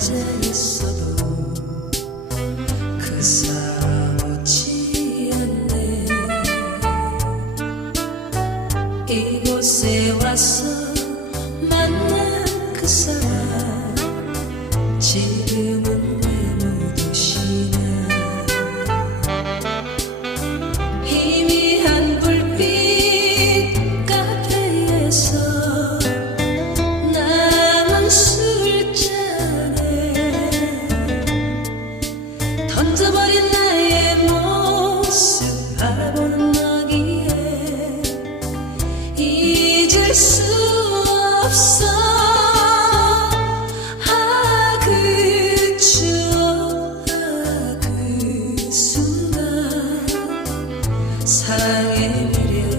그 이곳에 와서 만난 그 사람 지금 사랑의 미래